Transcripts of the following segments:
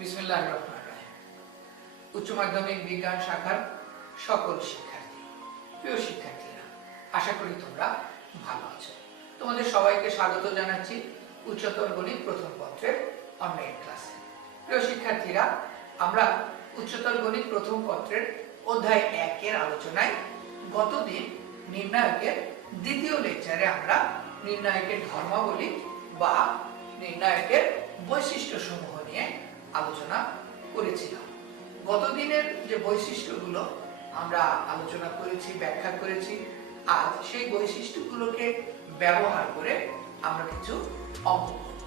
বিসমিল্লাহির রহমানির রহিম। উচ্চ মাধ্যমিক বিজ্ঞান শাখার সকল শিক্ষার্থী, প্রিয় শিক্ষার্থীরা, আশা করি তোমরা ভালো আছো। তোমাদের সবাইকে স্বাগত জানাচ্ছি উচ্চতর গণিত প্রথম পত্রের অনলাইন ক্লাসে। প্রিয় শিক্ষার্থীরা, আমরা উচ্চতর গণিত প্রথম পত্রের অধ্যায় 1 এর আলোচনায় গতদিন নির্ণায়কের দ্বিতীয় লেকচারে আমরা নির্ণায়কের ধর্মাবলী বা নির্ণায়কের বৈশিষ্ট্য সমূহ নিয়ে আলোচনা করেছিলাম। গতদিনের যে বৈশিষ্ট্যগুলো আমরা আলোচনা করেছি, ব্যাখ্যা করেছি, আজ সেই বৈশিষ্ট্যগুলোকে ব্যবহার করে আমরা কিছু অঙ্ক করব।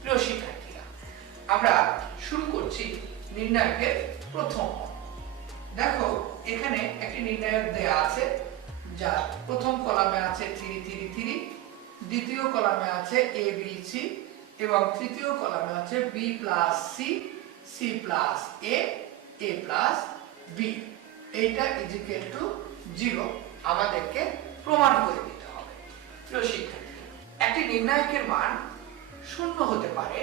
প্রিয় শিক্ষার্থীরা, আমরা শুরু করছি নির্ণায়কের প্রথম অঙ্ক। দেখো, এখানে একটি নির্ণায়ক দেয়া আছে, যার প্রথম কলামে আছে 3 3 3, দ্বিতীয় কলামে আছে a b c এবং তৃতীয় কলামে আছে b plus c c plus a a plus b। এইটা ইকুয়াল টু 0 আমাদেরকে প্রমাণ করে দিতে হবে। প্রিয় শিক্ষার্থী, একটি নির্ণায়কের মান শূন্য হতে পারে,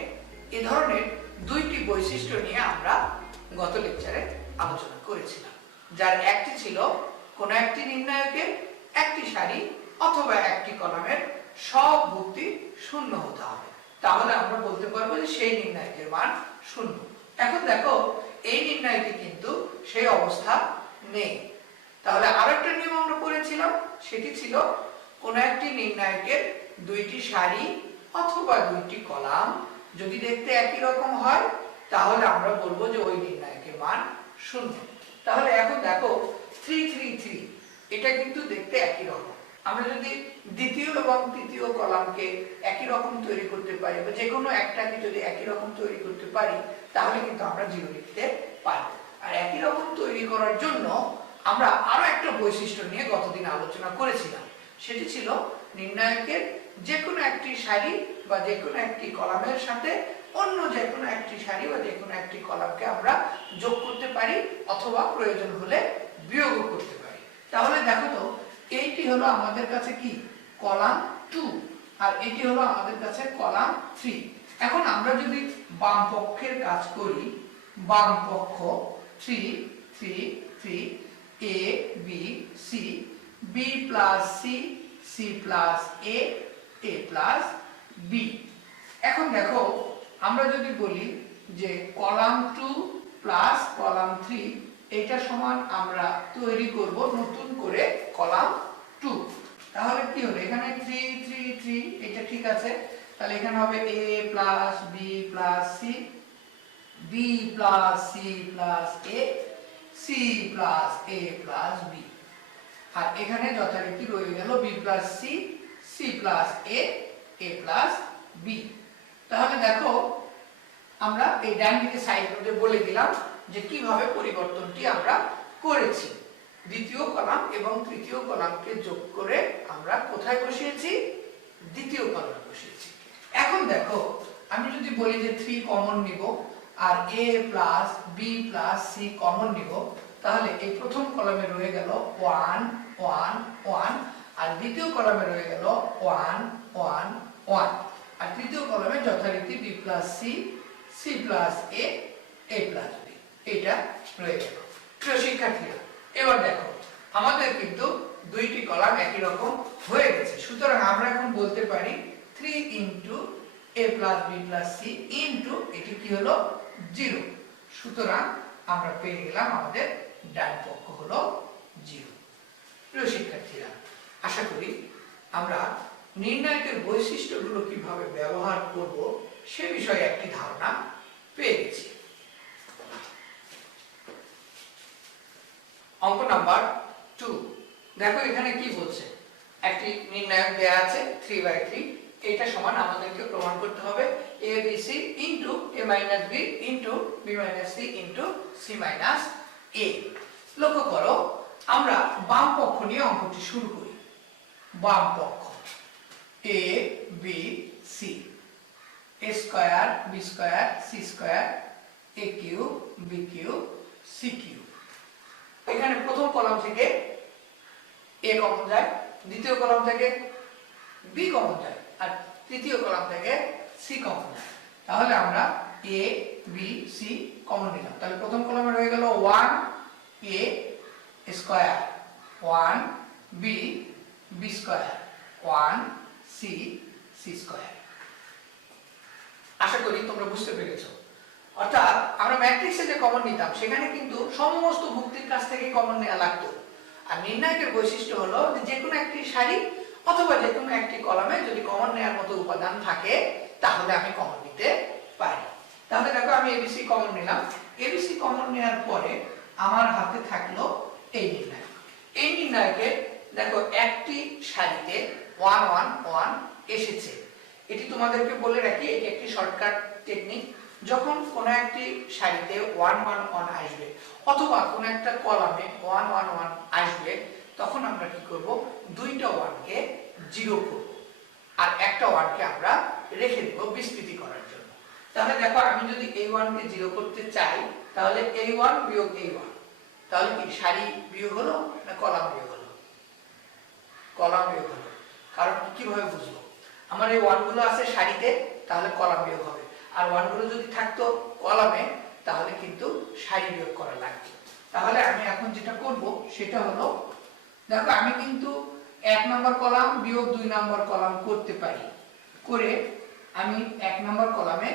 এই ধরনের দুইটি বৈশিষ্ট্য নিয়ে আমরা গত লেকচারে আলোচনা করেছিলাম, যার একটি ছিল কোন একটি নির্ণায়কের একটি সারি অথবা একটি কলামের সব ভুক্তি শূন্য হতে হবে, তাহলে আমরা বলতে পারবো যে সেই নির্ণায়কের মান শূন্য। এখন দেখো, এই নির্ণায়কে কিন্তু সেই অবস্থা নেই। তাহলে আরেকটা নিয়ম আমরা পড়েছিলাম, সেটি ছিল কোন একটি নির্ণায়কের দুইটি সারি অথবা দুইটি কলাম যদি দেখতে একই রকম হয়, তাহলে আমরা বলবো যে ওই নির্ণায়কের মান শূন্য। তাহলে এখন দেখো 3 3 3, এটা কিন্তু দেখতে একই রকম। আমরা যদি দ্বিতীয় এবং তৃতীয় কলামকে একই রকম তৈরি করতে পারি বা যে কোনো একটাকে যদি একই রকম তৈরি করতে পারি, তাহলে কিন্তু আমরা 0 লিখতে পারবো। আর একই রকম তৈরি করার জন্য আমরা আরো একটা বৈশিষ্ট্য নিয়ে গতদিন আলোচনা করেছিলাম, সেটি ছিল নির্ণায়কের যে কোনো একটি সারি বা যে কোনো একটি কলামের সাথে অন্য যে কোনো একটি সারি বা যে কোনো একটি কলামকে আমরা যোগ করতে পারি অথবা প্রয়োজন হলে বিয়োগ করতে পারি। তাহলে দেখো তো, এইটি হলো আমাদের কাছে কি কলাম 2 আর এটি হলো আমাদের কাছে কলাম 3। এখন আমরা যদি বাম পক্ষের কাজ করি, বাম পক্ষ 3 3 3 a b c b plus c c plus a a plus b। এখন দেখো, আমরা যদি বলি যে কলাম 2 প্লাস কলাম 3, এটা সমান আমরা তৈরি করব নতুন করে কলাম 2। তাহলে কি হলো, এখানে 3 3 3, এটা ঠিক আছে। তাহলে এখানে হবে a plus b plus c b plus c plus a c plus a plus b। আর এখানে যথারীতি রয়ে গেল b plus c c plus a a plus b। তাহলে দেখো, আমরা এই ডান দিকে সাইড করে বলে দিলাম যে কিভাবে পরিবর্তনটি আমরা করেছি। দ্বিতীয় কলাম এবং তৃতীয় কলামকে যোগ করে আমরা কোথায় বসিয়েছি? দ্বিতীয় কলামে বসিয়েছি। এখন দেখো, আমি যদি বলি যে 3 কমন নিব আর a plus b plus c common নিব, তাহলে এই প্রথম কলামে রয়ে গেল 1 1 1 আর দ্বিতীয় কলামে রয়ে গেল 1 1 1 আর তৃতীয় কলামে যথারীতি b plus c c plus a a plus b, এটা রয়ে গেল। প্রিয় শিক্ষার্থীরা, এবার দেখো, আমাদের কিন্তু দুইটি কলাম একই রকম হয়ে গেছে, সুতরাং আমরা এখন বলতে পারি 3 into a plus b plus c into এটি কি হলো 0। সুতরাং আমরা পেয়ে গেলাম আমাদের ডান পক্ষ হলো 0। প্রিয় শিক্ষার্থীরা, আশা করি আমরা নির্ণায়কের বৈশিষ্ট্যগুলো কিভাবে ব্যবহার করব সে বিষয়ে একটি ধারণা পেয়ে গেছি। অঙ্ক নাম্বার 2, দেখো এখানে কি বলছে, একটি নির্ণায়ক দেয়া আছে 3/3, এটা সমান আমাদেরকে প্রমাণ করতে হবে a b c into a minus b into b minus c into c minus a। লক্ষ্য করো, আমরা বাম পক্ষ নিয়ে অঙ্কটি শুরু করি। বাম পক্ষ a b c a square b square c square a cube b cube c cube। এখানে প্রথম কলাম থেকে a কমন যায়, দ্বিতীয় কলাম থেকে বি কমন যায় আর তৃতীয় কলাম থেকে সি কমন যায়। তাহলে আমরা এ বি সি কমন নিলাম। তাহলে প্রথম কলামে রয়ে গেল 1 A square, 1 B B square, 1 C C square. আশা করি তোমরা বুঝতে পেরেছো। অর্থাৎ আমরা ম্যাট্রিক্সে যে কমন নিতাম সেখানে কিন্তু সমস্ত ভুক্তির কাছ থেকে কমন নেওয়া লাগতো। আর নির্ণায়কের বৈশিষ্ট্য হলো যে কোনো একটি সারি অথবা যে কোনো একটি কলামে যদি কমন নেওয়ার মতো উপাদান থাকে তাহলে আমি কমন নিতে পারি। তাহলে দেখো আমি এবিসি কমন নিলাম। এবিসি কমন নেওয়ার পরে আমার হাতে থাকলো এই নির্ণায়ক। এই নির্ণায়কে দেখো একটি সারিতে 1 1 1 এসেছে। এটি তোমাদেরকে বলে রাখি, এটি একটি শর্টকাট টেকনিক। যখন কোনো একটি সারিতে 1 1 1 আসবে অথবা কোনো একটা কলামে 1 1 1 আসবে তখন আমরা কি করব, দুইটা 1 কে 0 করব আর একটা 1 কে আমরা রেখে দেব বিস্তৃতি করার জন্য। তাহলে দেখো আমি যদি এই 1 কে 0 করতে চাই তাহলে এই 1 বিয়োগ এই 1, তাহলে কি সারি বিয়োগ হলো না কলাম বিয়োগ হলো? কলাম বিয়োগ হলো। কারণ কিভাবে বুঝবো? আমার এই 1 গুলো আছে সারিতে, তাহলে কলাম বিয়োগ হবে। আর 1 গুলো যদি থাকতো কলামে তাহলে কিন্তু সারি বিয়োগ করা লাগতো। তাহলে আমি এখন যেটা করব সেটা হলো, দেখো আমি কিন্তু 1 নম্বর কলাম বিয়োগ 2 নম্বর কলাম করতে পারি। করে আমি 1 নম্বর কলামে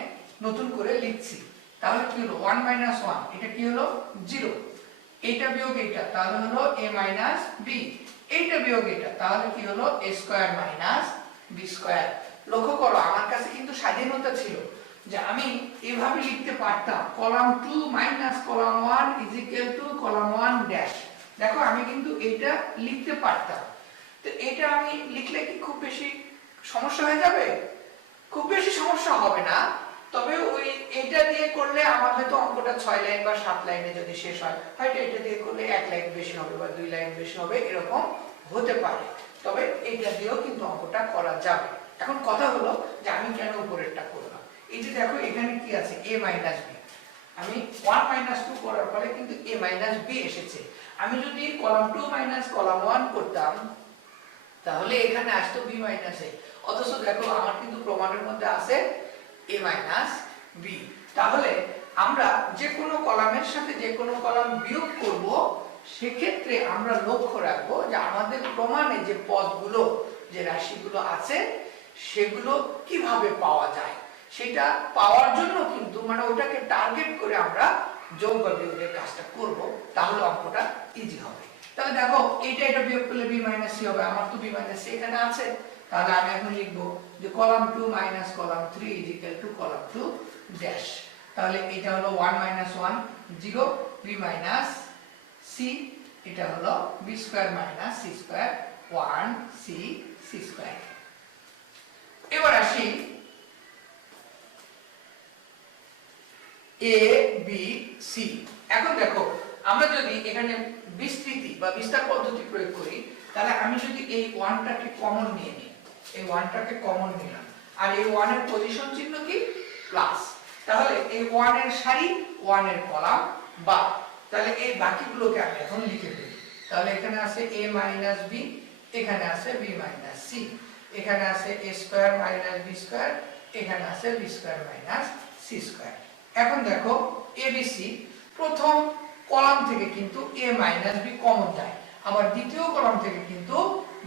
নতুন করে লিখছি। তাহলে কি হলো 1 1, এটা কি হলো 0। এইটা বিয়োগ এইটা তাহলে হলো a b। এইটা বিয়োগ এটা তাহলে কি হলো a square minus b square. লক্ষ্য করো আমার কাছে কিন্তু স্বাধীনতা ছিল যে আমি এভাবে লিখতে পারতাম column 2 minus column 1 is equal to column 1 dash. দেখো আমি কিন্তু এটা লিখতে পারতাম। তো এটা আমি লিখলে কি খুব বেশি সমস্যা হয়ে যাবে? খুব বেশি সমস্যা হবে না। তবে ওই এটা দিয়ে করলে আমার হয়তো অঙ্কটা 6 লাইন বা 7 লাইনে যদি শেষ হয়, হয়তো এটা দিয়ে করলে 1 লাইন বেশি হবে বা 2 লাইন বেশি হবে, এরকম হতে পারে। তবে এটা দিয়েও কিন্তু অঙ্কটা করা যাবে। এখন কথা হলো যে আমি কেন উপরেরটা করলাম। এই যে দেখো এখানে কি আছে a মাইনাস b, আমি 1 মাইনাস 2 করার ফলে কিন্তু a মাইনাস b এসেছে। আমি যদি কলাম 2 মাইনাস কলাম 1 করতাম তাহলে এখানে আসতো b মাইনাস a। অথচ দেখো আমার কিন্তু প্রমাণের মধ্যে আছে a মাইনাস b। তাহলে আমরা যে কোনো কলামের সাথে যে কোনো কলাম বিয়োগ করব সেক্ষেত্রে আমরা লক্ষ্য রাখবো যে আমাদের প্রমাণে যে পদগুলো যে রাশিগুলো আছে সেগুলো কিভাবে পাওয়া যায় সেটা পাওয়ার জন্য কিন্তু মানে ওটাকে টার্গেট করে আমরা যোগ বা বিয়োগের কাজটা করব, তাহলে অঙ্কটা ইজি হবে। তাহলে দেখো এইটা এটা বিয়োগ করলে b মাইনাস c হবে। আমার তো b মাইনাস c এখানে আছে। তাহলে আমি এখন লিখব যে column 2 minus column 3 is equal to column 2 dash. তাহলে এটা হলো 1 মাইনাস 1 0 b মাইনাস c, এটা হলো b square minus c square 1 c c square. এবার আসি a b c। এখন দেখো আমরা যদি এখানে বিস্তৃতি বা বিস্তার পদ্ধতি প্রয়োগ করি তাহলে আমি যদি এই 1টাকে কমন নিয়ে নিই, এই 1টাকে কমন নিলাম আর এই 1 এর পজিশন চিহ্ন কি প্লাস, তাহলে এই 1 এর সারি 1 এর কলাম বা, তাহলে এই বাকিগুলোকে আমি এখন লিখে দিই। তাহলে এখানে আছে a মাইনাস b, এখানে আছে b মাইনাস c, এখানে আছে a square minus b square, এখানে আছে b square minus c square. এখন দেখো abc প্রথম কলাম থেকে কিন্তু a মাইনাস b কমন যায়, আবার দ্বিতীয় কলাম থেকে কিন্তু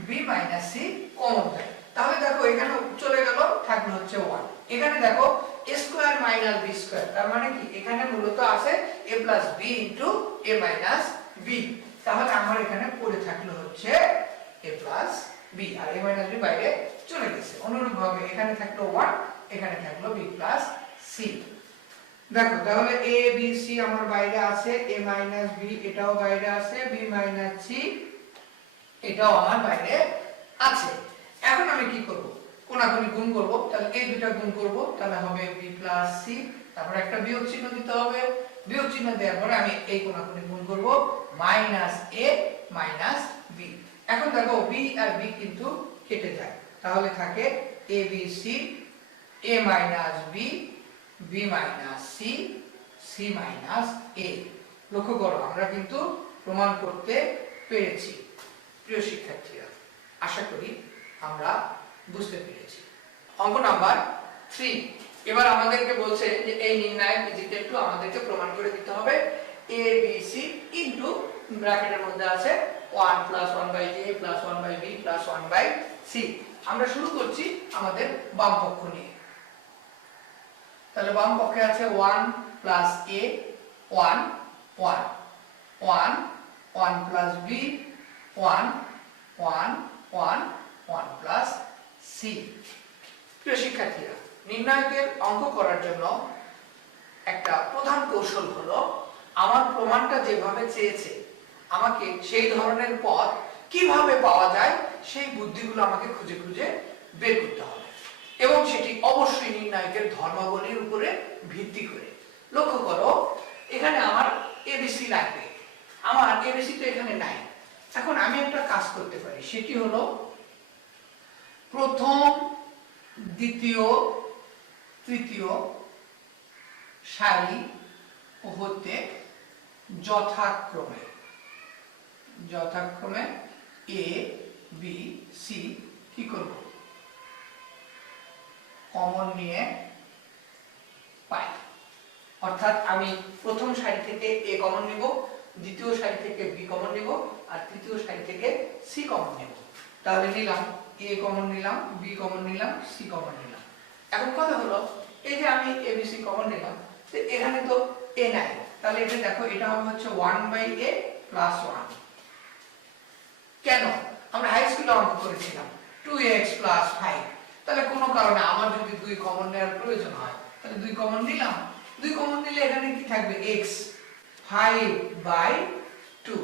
b মাইনাস c কমন যায়। তাহলে দেখো এখানে চলে গেল, থাকলো হচ্ছে 1। এখানে দেখো a square minus b square, তার মানে কি এখানে মূলত আছে a plus b into a minus b। তাহলে আমার এখানে পড়ে থাকলো হচ্ছে a প্লাস b আর a মাইনাস b বাইরে চলে গেছে। অনুরূপভাবে এখানে থাকলো 1, এখানে থাকলো b প্লাস c। দেখো তাহলে a b c আমার বাইরে আছে, a মাইনাস b এটাও বাইরে আছে, b মাইনাস c এটাও আমার বাইরে আছে। এখন আমি কি করব, কোনাকুনি গুণ করব। তাহলে এই দুটো গুণ করব, তাহলে হবে b প্লাস c, তারপর একটা বিয়োগ চিহ্ন দিতে হবে। বিয়োগ চিহ্ন দেওয়ার পরে আমি এই কোনাকুনি গুণ করব মাইনাস a মাইনাস b। এখন দেখো b আর b কিন্তু কেটে যায়, তাহলে থাকে a b c, a minus b, b minus c, c minus a। লক্ষ্য করো আমরা কিন্তু প্রমাণ করতে পেরেছি প্রিয় শিক্ষার্থীরা। আশা করি আমরা বুঝতে পেরেছি। অঙ্ক নাম্বার 3। এবার আমাদেরকে বলছে যে এই নির্ণায়ক ইজিক্যাল টু আমাদেরকে প্রমাণ করে দিতে হবে a b c ইনটু ব্র্যাকেটের মধ্যে আছে 1 + 1/a + 1/b + 1/c। আমরা শুরু করছি আমাদের বাম পক্ষ নিয়ে। তাহলে বাম পক্ষে আছে 1 + a 1 1 1 1 + b 1 1 1 1 + c। প্রিয় শিক্ষার্থীরা, নির্ণায়কের অঙ্ক করার জন্য একটা প্রধান কৌশল হলো আমার প্রমাণটা যেভাবে চেয়েছে আমাকে সেই ধরনের পথ কিভাবে পাওয়া যায় সেই বুদ্ধিগুলো আমাকে খুঁজে খুঁজে বের করতে হবে, এবং সেটি অবশ্যই নির্ণায়কের ধর্মাবলীর উপরে ভিত্তি করে। লক্ষ্য করো, এখানে আমার এবিসি লাগবে, আমার এবিসি তো এখানে নাই। এখন আমি একটা কাজ করতে পারি, সেটি হলো প্রথম, দ্বিতীয়, তৃতীয় সারি হতে যথাক্রমে এ বি সি কি করব, কমন নিয়ে পাই। অর্থাৎ আমি প্রথম সারি থেকে এ কমন নিব, দ্বিতীয় সারি থেকে বি কমন নিব, আর তৃতীয় সারি থেকে সি কমন নিব। তাহলে নিলাম এ কমন নিলাম, বি কমন নিলাম, সি কমন নিলাম। এখন কথা হলো, এই যে আমি এ বি সি কমন নিলাম, তো এখানে তো এ নাই, তাহলে এটা দেখো, এটা হবে হচ্ছে 1/a + 1। কেন? আমরা হাই স্কুলে অঙ্ক করেছিলাম 2x + 5। তাহলে কোনো কারণে আমার যদি 2 কমন নেওয়ার প্রয়োজন হয়, তাহলে 2 কমন নিলাম। 2 কমন নিলে এখানে কি থাকবে, x 5/2।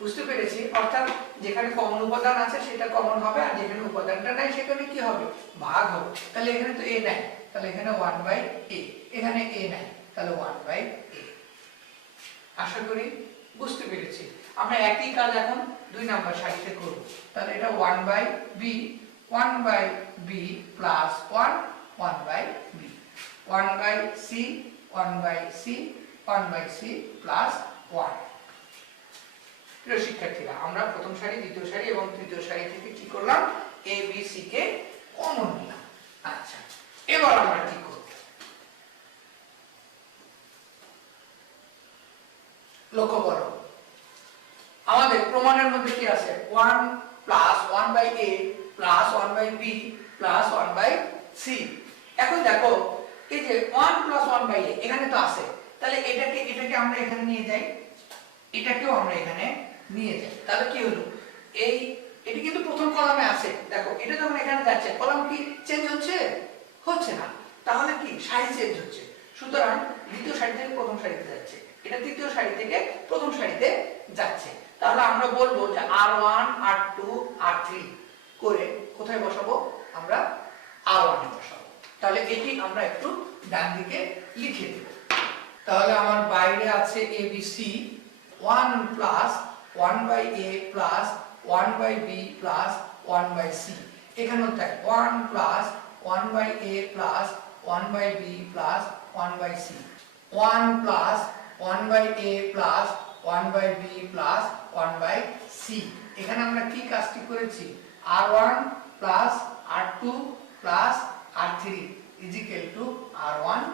বুঝতে পেরেছি? অর্থাৎ যেখানে কমন উপাদান আছে সেটা কমন হবে, আর যেখানে উপাদানটা নাই সেখানে কি হবে, ভাগ হবে। তাহলে এখানে তো a নাই, তাহলে এখানে 1/a, এখানে a নাই, তাহলে 1/a। আশা করি বুঝতে পেরেছি। আমরা একই কাজ এখন 2 নাম্বার সারিতে করব। তাহলে এটা 1/b 1/b + 1 1/b 1/c 1/c 1/c + 1। প্রিয় শিক্ষার্থীরা, আমরা প্রথম সারি, দ্বিতীয় সারি এবং তৃতীয় সারি থেকে কি করলাম, a b c K common নিলাম। আচ্ছা, এবার আমরা কি করব, লক্ষ্য করো, আমাদের প্রমাণের মধ্যে কি আছে, 1 + 1/a + 1/b + 1/c। এখন দেখো, এই যে 1 + 1/a এখানে তো আছে, তাহলে এটাকে আমরা এখানে নিয়ে যাই, এটাকেও আমরা এখানে নিয়ে যাই। তাহলে কি হলো, এটি কিন্তু প্রথম কলামে আছে, দেখো এটা যখন এখানে যাচ্ছে, কলাম কি চেঞ্জ হচ্ছে? হচ্ছে না। তাহলে কি, সারি চেঞ্জ হচ্ছে। সুতরাং দ্বিতীয় সারি থেকে প্রথম সারিতে যাচ্ছে, এটা তৃতীয় সারি থেকে প্রথম সারিতে যাচ্ছে। তাহলে আমরা বলবো যে R1 R2 R3 করে কোথায় বসাবো, আমরা R1 এ বসাবো। তাহলে এটি আমরা একটু ডান দিকে লিখে দেব। তাহলে আমার বাইরে আছে ABC 1 + 1/a + 1/b + 1/c। এখানেও তাই, 1 + 1/a + 1/b + 1/c 1 + 1/a + 1/b + 1/c। এখানে আমরা কি কাজটি করেছি, R1 + R2 + R3 = R1'।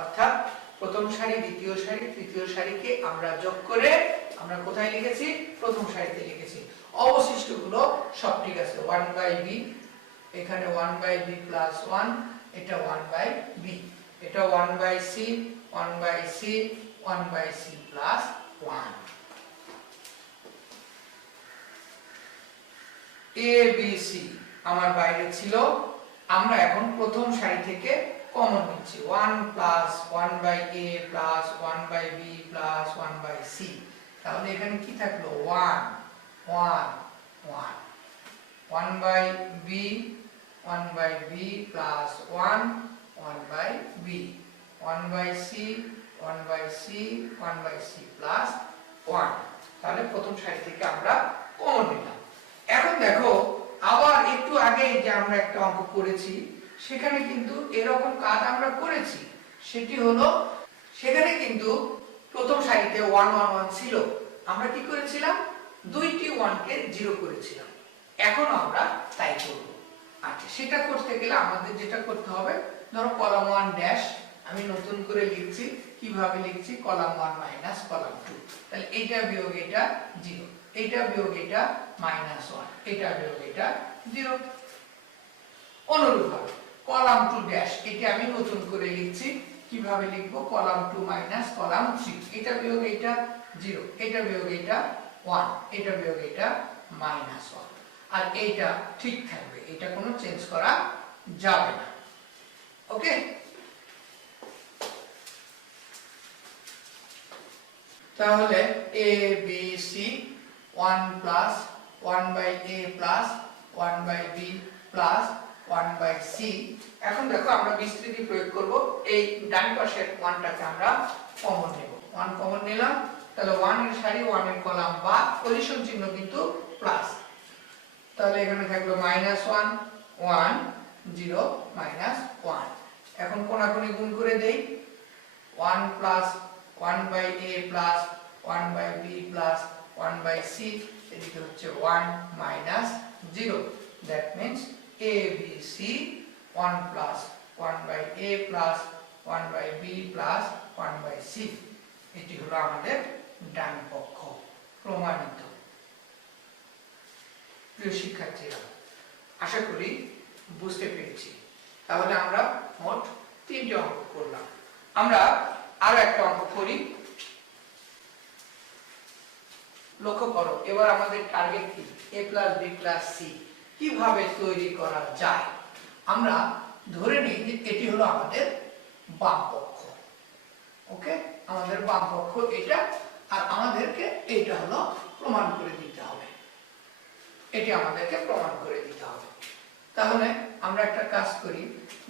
অর্থাৎ প্রথম সারি, দ্বিতীয় সারি, তৃতীয় সারিকে আমরা যোগ করে আমরা কোথায় লিখেছি, প্রথম সারিতে লিখেছি। অবশিষ্টগুলো সব ঠিক আছে, 1/b, এখানে 1/b + 1, এটা 1/b, এটা 1/c 1/c 1/c + 1। a b c আমার বাইরে ছিল, আমরা এখন প্রথম সারি থেকে কমন নিচ্ছি, 1 + 1/a + 1/b + 1/c। তাহলে এখানে কি থাকলো, 1 1 1 1/b 1/b + 1 1/b 1/c 1/c 1/c + 1। তাহলে প্রথম সারি থেকে আমরা কমন নিলাম। এখন দেখো, আবার একটু আগে যে আমরা একটা অঙ্ক করেছি, সেখানে কিন্তু এরকম কাজ আমরা করেছি। সেটি হলো, সেখানে কিন্তু প্রথম সারিতে 1 1 1 ছিল, আমরা কি করেছিলাম, দুইটি 1 কে 0 করেছিলাম। এখন আমরা তাই করব। আচ্ছা, সেটা করতে গেলে আমাদের যেটা করতে হবে, ধরো কলাম 1 ড্যাশ আমি নতুন করে লিখছি। কিভাবে লিখছি? কলাম 1 মাইনাস কলাম 2, তাহলে এইটা বিয়োগ এটা 0, এইটা বিয়োগ এটা -1, এটা বিয়োগ এটা 0। অনুরূপভাবে কলাম 2 ড্যাশ এটা আমি নতুন করে লিখছি। কিভাবে লিখবো? কলাম 2 মাইনাস কলাম 3, এটা বিয়োগ এটা 0, এটা বিয়োগ এটা 1, এটা বিয়োগ এটা -1। আর এইটা ঠিক থাকবে, এটা কোনো চেঞ্জ করা যাবে না। ওকে, তাহলে a b c 1 plus 1 by a plus 1 by b plus 1 by c। এখন দেখো আমরা বিস্তৃতি প্রয়োগ করব। এই ডান পাশের 1টাকে আমরা কমন নেব। 1 কমন নিলাম, তাহলে 1 এর সারি 1 এর কলাম বা পজিশন চিহ্ন কিন্তু প্লাস, তাহলে এখানে থাকলো -1 1 0 -1। এখন কোনাকুনি গুণ করে দেই। 1 plus 1 by a plus 1 by b plus 1 by c, এদিকে হচ্ছে 1 minus 0, that means a b c 1 plus 1 by a plus 1 by b plus 1 by c। এটি হলো আমাদের ডান পক্ষ প্রমাণিত। প্রিয় শিক্ষার্থীরা, আশা করি বুঝতে পেরেছি। তাহলে আমরা মোট 3টি অঙ্ক করলাম। আমরা আরো একটা অঙ্ক করি। লক্ষ্য করো, এবার আমাদের টার্গেট কি? a + b + c কিভাবে তৈরি করা যায়। আমরা ধরে নিই যে এটি হলো আমাদের বাম পক্ষ। ওকে, আমাদের বাম পক্ষ এটা, আর আমাদেরকে এটা হলো প্রমাণ করে দিতে হবে। এটি আমাদেরকে প্রমাণ করে দিতে হবে। তাহলে আমরা একটা কাজ করি।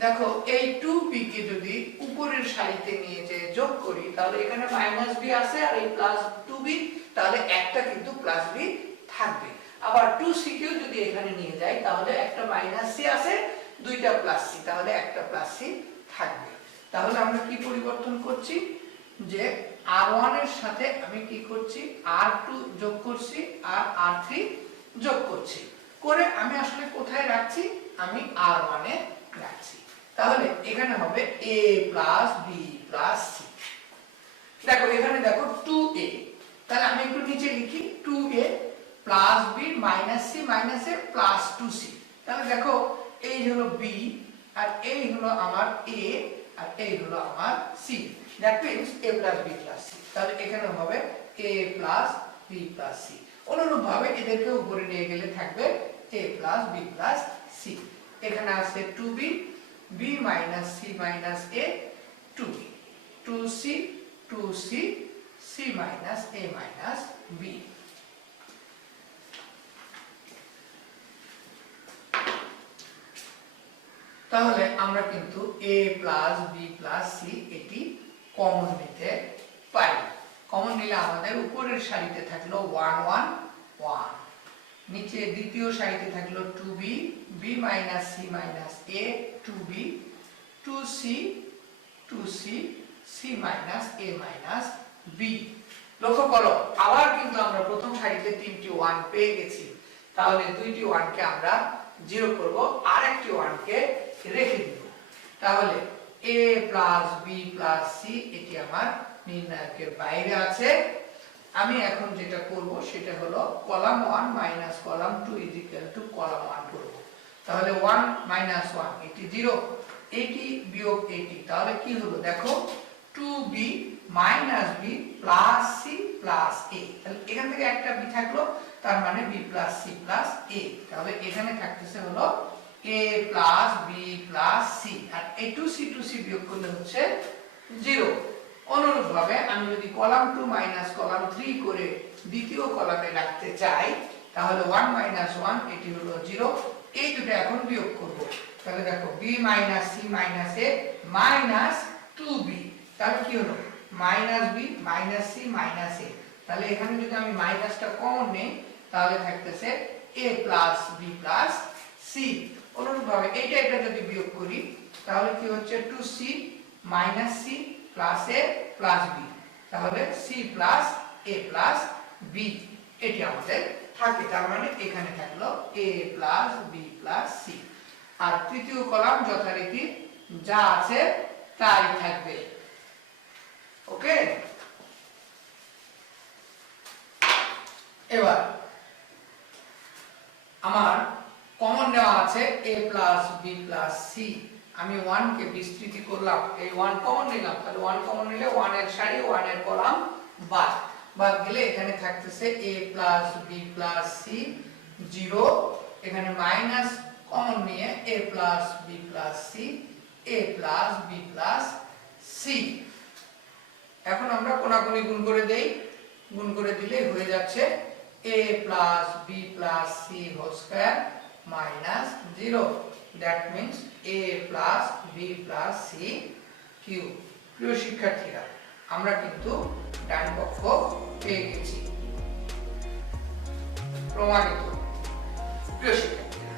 দেখো, এই 2b কে যদি উপরের সারিতে নিয়ে যে যোগ করি, তাহলে এখানে -b আছে আর এই +2b, তাহলে একটা কিন্তু +b থাকবে। আবার 2c কেও যদি এখানে নিয়ে যাই, তাহলে একটা -c আছে, দুইটা +c, তাহলে একটা +c থাকবে। তাহলে আমরা কি পরিবর্তন করছি? যে r1 এর সাথে আমি কি করছি? r2 যোগ করছি আর r3 যোগ করছি। করে আমি আসলে কোথায় রাখছি? আমি r1 এ রাখছি। তাহলে এখানে হবে a + b + c। দেখো এখানে দেখো 2a, তাহলে আমি একটু নিচে লিখি 2a + b - c - a + 2c। তাহলে দেখো এই হলো b আর এই হলো আমার a আর এই হলো আমার c, that means a + b + c। তাহলে এখানে হবে a + b + c। অনুরূপভাবে এদেরকে উপরে নিয়ে গেলে থাকবে a + b + c। এখানে আছে 2b, b - c - a 2b, 2c 2c, c - a - b। তাহলে আমরা কিন্তু a + b + c এটি কমন নিতে পারি। কমন নিলে আমাদের উপরের সারিতে থাকলো 1 1 1, নিচে দ্বিতীয় সারিতে থাকলো 2b, b - c - a 2b, 2c 2c, c - a - b। লক্ষ্য করো, আবার কিন্তু আমরা প্রথম সারিতে 3টি 1 পেয়ে গেছি। তাহলে 2টি 1 কে আমরা 0 করব, আর একটি 1 কে রেখে দিব। তাহলে a + b + c এটি আমার নির্ণায়কের বাইরে আছে। আমি এখন যেটা করব সেটা হলো কলাম 1 মাইনাস কলাম 2 কলাম 1 করব। তাহলে 1 - 1 এটি 0, এটি বিয়োগ এটি, তাহলে কি হলো? দেখো 2b - b + c + a, তাহলে এখান থেকে একটা b থাকলো, তার মানে b + c + a। তাহলে এখানে থাকতেছে হলো a + b + c, আর এই 2c বিয়োগ করলে হচ্ছে 0। অনুরূপভাবে আমি যদি কলাম 2 মাইনাস কলাম 3 করে দ্বিতীয় কলামে রাখতে চাই, তাহলে 1 - 1 এটি হলো 0। এই দুটো এখন বিয়োগ করব। তাহলে দেখো b - c - a minus 2b, তাহলে কি হলো? -b - c - a। তাহলে এখানে যদি আমি মাইনাসটা কমন নেই, তাহলে থাকতেছে a + b + c। অনুরূপভাবে এটা যদি বিয়োগ করি, তাহলে কি হচ্ছে? 2c - c + a + b, তাহলে c + a + b, এটি আমাদের থাকে, তার মানে এখানে থাকলো a plus B plus C. আর তৃতীয় কলাম যথারীতি যা আছে তাই থাকবে। ওকে, এবার আমার কমন নেওয়া আছে a plus B plus C. আমি 1 কে বিস্তৃতি করলাম, এই 1 কমন নিলাম, তাহলে 1 কমন নিলে 1 এর সারি 1 এর কলাম বাদ গেলে এখানে থাকতেছে a plus B plus C 0, এখানে মাইনাস কমন নিয়ে a plus B plus C, a plus B plus C. এখন আমরা কোনাকুনি গুণ করে দেই, গুণ করে দিলে হয়ে যাচ্ছে a plus B plus C whole square minus 0, that means a plus B plus C cube. প্রিয় শিক্ষার্থীরা, আমরা কিন্তু ডান পক্ষ পেয়ে গেছি, প্রমাণিত। প্রিয় শিক্ষার্থীরা,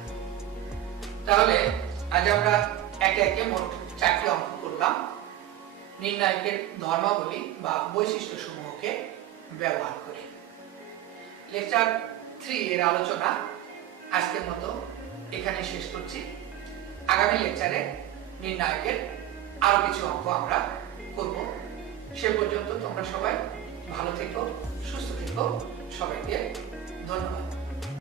তাহলে আজ আমরা একে একে মোট 4টি অঙ্ক করলাম নির্ণায়কের ধর্মাবলী বা বৈশিষ্ট্য সমূহকে ব্যবহার করে। লেকচার 3 এর আলোচনা আজকের মতো এখানে শেষ করছি। আগামী লেকচারে নির্ণায়কের আরো কিছু অঙ্ক আমরা করব। সে পর্যন্ত তোমরা সবাই ভালো থেকো, সুস্থ থেকো। সবাইকে ধন্যবাদ।